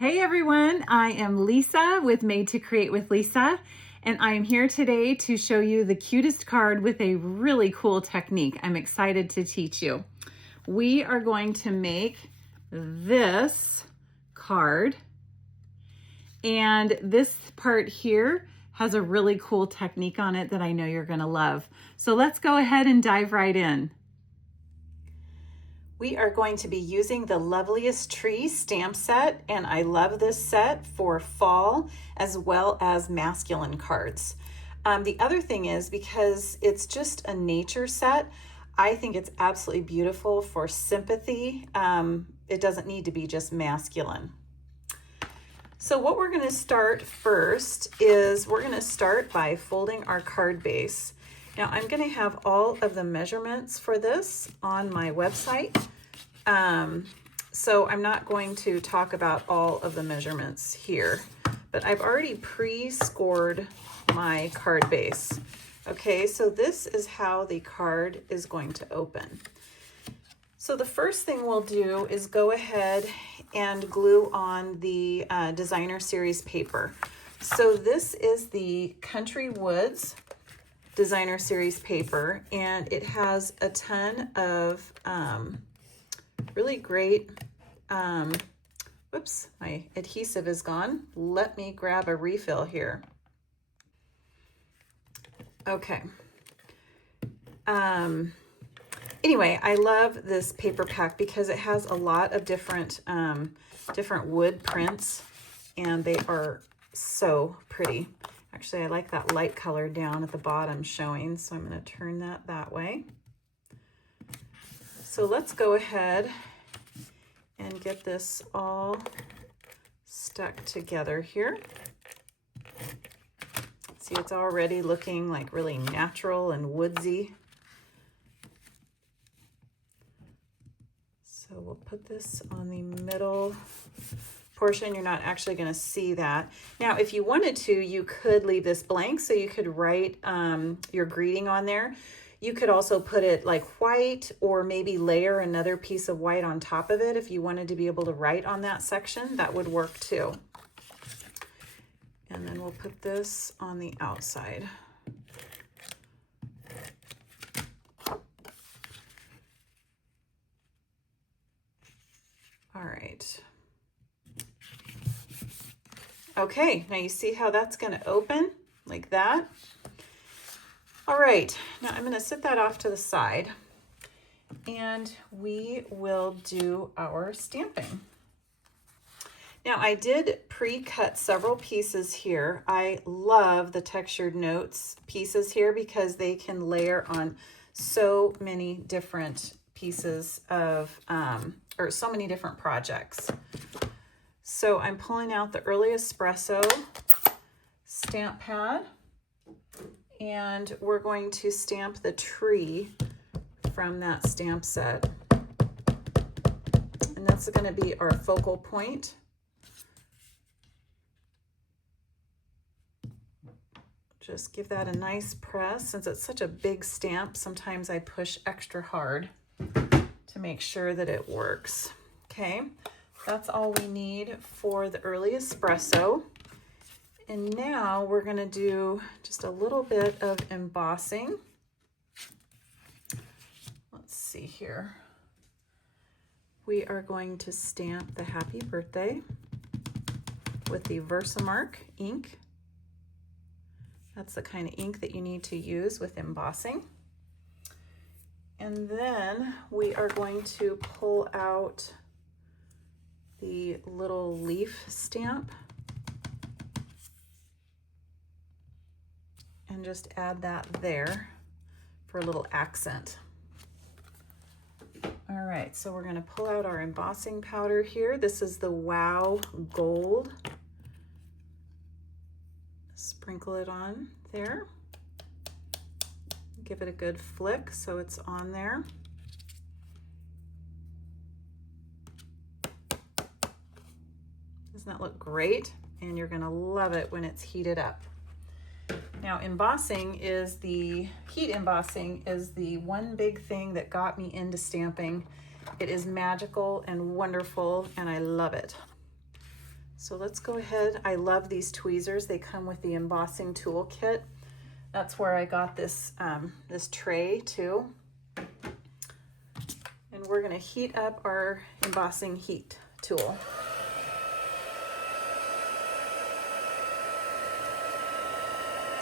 Hey everyone, I am Lisa with Made to Create with Lisa, and I am here today to show you the cutest card with a really cool technique. I'm excited to teach you. We are going to make this card, and this part here has a really cool technique on it that I know you're going to love. So let's go ahead and dive right in. We are going to be using the Loveliest Tree stamp set, and I love this set for fall as well as masculine cards. The other thing is, because it's just a nature set, I think it's absolutely beautiful for sympathy. It doesn't need to be just masculine. So what we're going to start first is we're going to start by folding our card base. Now I'm going to have all of the measurements for this on my website. So I'm not going to talk about all of the measurements here, but I've already pre-scored my card base. Okay, so this is how the card is going to open. So the first thing we'll do is go ahead and glue on the designer series paper. So this is the Country Woods designer series paper, and it has a ton of really great, whoops, my adhesive is gone. Let me grab a refill here. Okay. Anyway, I love this paper pack because it has a lot of different wood prints, and they are so pretty. Actually, I like that light color down at the bottom showing, so I'm going to turn that way. So let's go ahead and get this all stuck together here. See, it's already looking like really natural and woodsy. So we'll put this on the middle portion. You're not actually going to see that. Now, if you wanted to, you could leave this blank, so you could write your greeting on there. You could also put it like white, or maybe layer another piece of white on top of it if you wanted to be able to write on that section. That would work too. And then we'll put this on the outside. All right. Okay, now you see how that's going to open like that. All right, now I'm going to set that off to the side, and we will do our stamping. Now I did pre-cut several pieces here. I love the textured notes pieces here because they can layer on so many different pieces of, or so many different projects. So I'm pulling out the Early Espresso stamp pad, and we're going to stamp the tree from that stamp set. And that's going to be our focal point. Just give that a nice press. Since it's such a big stamp, sometimes I push extra hard to make sure that it works. Okay, that's all we need for the Early Espresso. And now we're going to do just a little bit of embossing. Let's see here. We are going to stamp the happy birthday with the Versamark ink. That's the kind of ink that you need to use with embossing. And then we are going to pull out the little leaf stamp and just add that there for a little accent. All right, so we're going to pull out our embossing powder here. This is the WOW Gold. Sprinkle it on there. Give it a good flick so it's on there. Doesn't that look great? And you're going to love it when it's heated up. Now, heat embossing is the one big thing that got me into stamping. It is magical and wonderful, and I love it. So let's go ahead. I love these tweezers. They come with the embossing tool kit. That's where I got this, this tray too. And we're gonna heat up our embossing heat tool.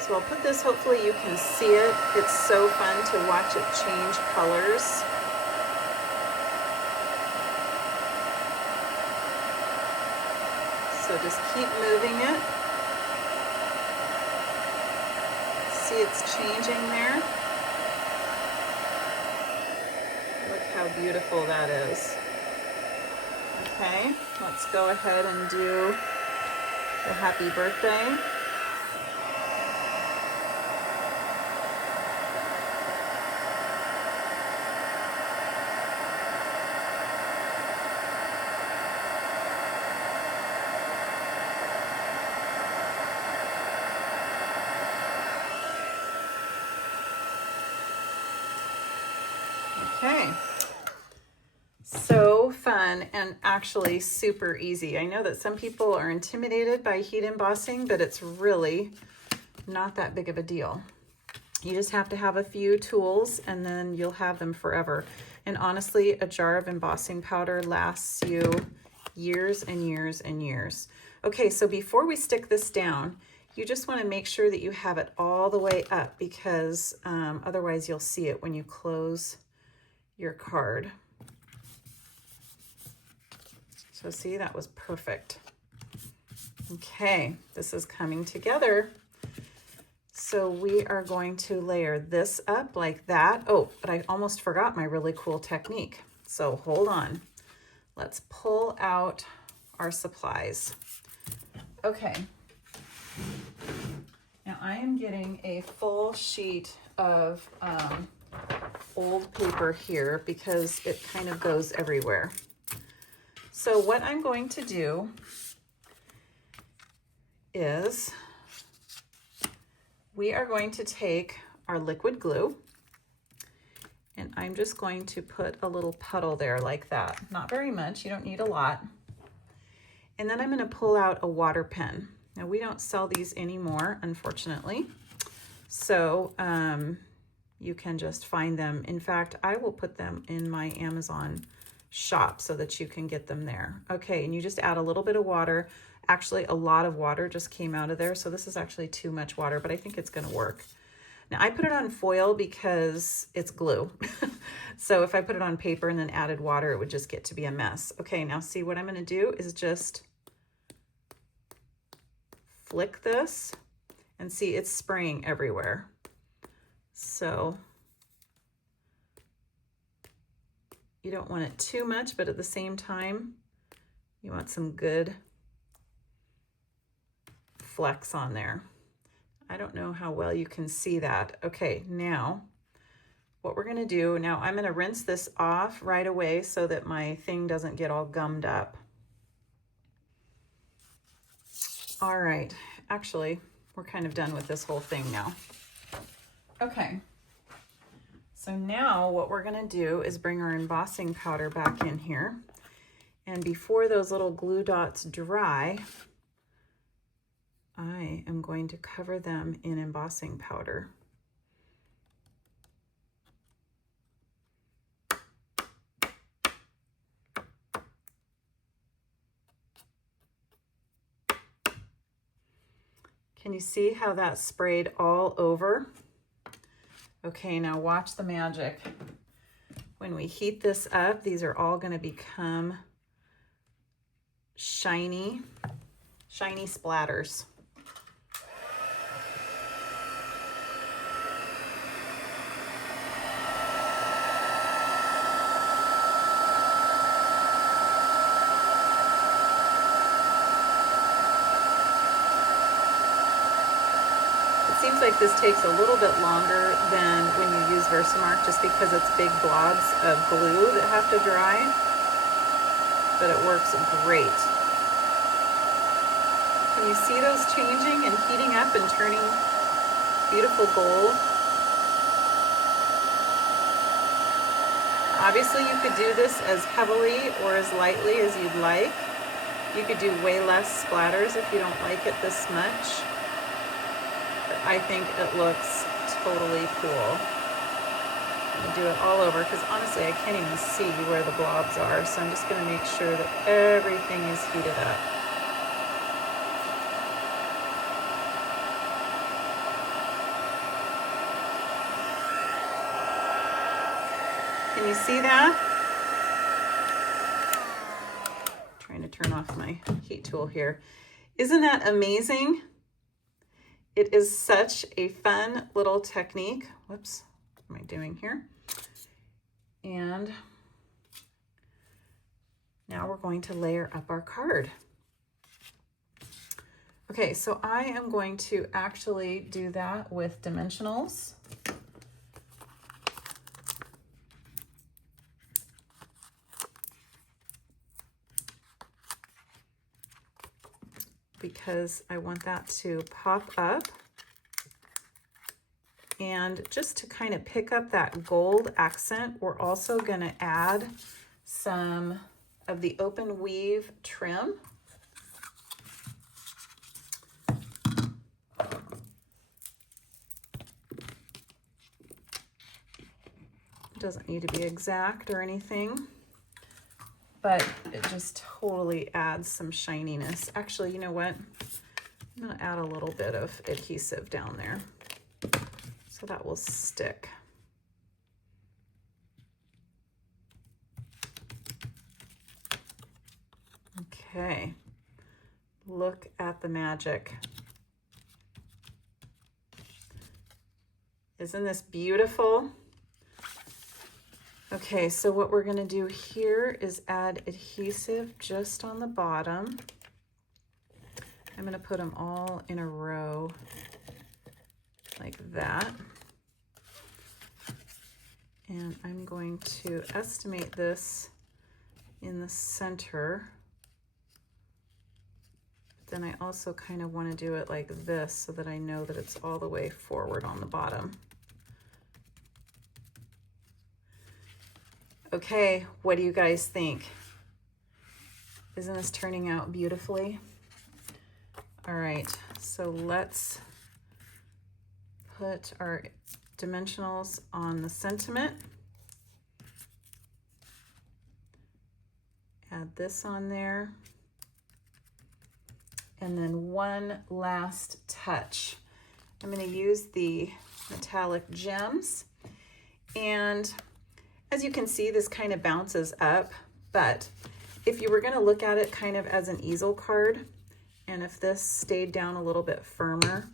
So I'll put this, hopefully you can see it. It's so fun to watch it change colors. So just keep moving it. See it's changing there. Look how beautiful that is. Okay, let's go ahead and do the happy birthday. Okay, so fun and actually super easy. I know that some people are intimidated by heat embossing, but it's really not that big of a deal. You just have to have a few tools and then you'll have them forever. And honestly, a jar of embossing powder lasts you years and years and years. Okay, so before we stick this down, you just want to make sure that you have it all the way up because otherwise you'll see it when you close your card. So see, that was perfect. Okay, this is coming together. So we are going to layer this up like that. Oh, but I almost forgot my really cool technique. So hold on. Let's pull out our supplies. Okay. Now I am getting a full sheet of old paper here because it kind of goes everywhere. So what I'm going to do is we are going to take our liquid glue and I'm just going to put a little puddle there like that. Not very much, you don't need a lot. And then I'm going to pull out a water pen. Now we don't sell these anymore, unfortunately. So you can just find them. In fact, I will put them in my Amazon shop so that you can get them there. Okay, and you just add a little bit of water. Actually, a lot of water just came out of there, so this is actually too much water, but I think it's gonna work. Now, I put it on foil because it's glue. So if I put it on paper and then added water, it would just get to be a mess. Okay, now see what I'm gonna do is just flick this and see it's spraying everywhere. So you don't want it too much, but at the same time, you want some good flecks on there. I don't know how well you can see that. Okay, now what we're gonna do, now I'm gonna rinse this off right away so that my thing doesn't get all gummed up. All right, actually, we're kind of done with this whole thing now. Okay, so now what we're gonna do is bring our embossing powder back in here. And before those little glue dots dry, I am going to cover them in embossing powder. Can you see how that sprayed all over? Okay, now watch the magic. When we heat this up, these are all going to become shiny splatters. Seems like this takes a little bit longer than when you use Versamark just because it's big blobs of glue that have to dry, but it works great. Can you see those changing and heating up and turning beautiful gold? Obviously you could do this as heavily or as lightly as you'd like. You could do way less splatters if you don't like it this much. But I think it looks totally cool. I'm gonna do it all over because honestly I can't even see where the blobs are, so I'm just gonna make sure that everything is heated up. Can you see that? I'm trying to turn off my heat tool here. Isn't that amazing? It is such a fun little technique. Whoops, what am I doing here? And now we're going to layer up our card. Okay, so I am going to actually do that with dimensionals. Because I want that to pop up. And just to kind of pick up that gold accent, we're also going to add some of the open weave trim. It doesn't need to be exact or anything, but it just totally adds some shininess. Actually, you know what? I'm going to add a little bit of adhesive down there so that will stick. Okay, look at the magic. Isn't this beautiful? Okay, so what we're going to do here is add adhesive just on the bottom. I'm going to put them all in a row like that. And I'm going to estimate this in the center. Then I also kind of want to do it like this so that I know that it's all the way forward on the bottom. Okay, what do you guys think? Isn't this turning out beautifully? All right, so let's put our dimensionals on the sentiment. Add this on there. And then one last touch. I'm going to use the metallic gems. And as you can see, this kind of bounces up, but if you were going to look at it kind of as an easel card, and if this stayed down a little bit firmer,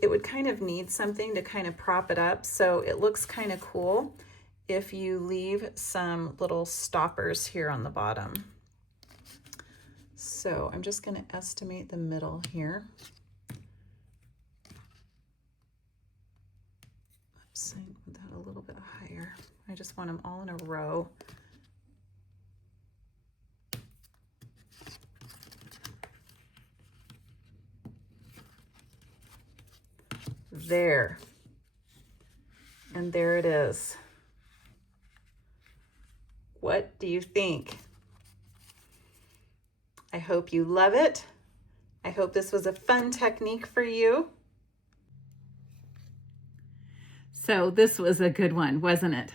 it would kind of need something to kind of prop it up. So it looks kind of cool if you leave some little stoppers here on the bottom. So I'm just going to estimate the middle here. Oops, I put that a little bit higher. I just want them all in a row. There. And there it is. What do you think? I hope you love it. I hope this was a fun technique for you. So this was a good one, wasn't it?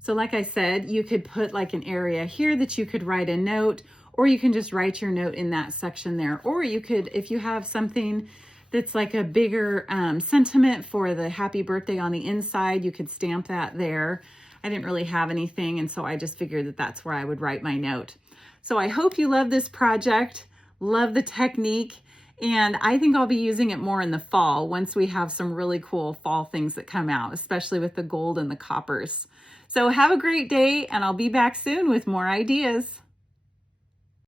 So like I said, you could put like an area here that you could write a note, or you can just write your note in that section there. Or you could, if you have something that's like a bigger sentiment for the happy birthday on the inside, you could stamp that there. I didn't really have anything, and so I just figured that that's where I would write my note. So I hope you love this project, love the technique, and I think I'll be using it more in the fall once we have some really cool fall things that come out, especially with the gold and the coppers. So have a great day, and I'll be back soon with more ideas.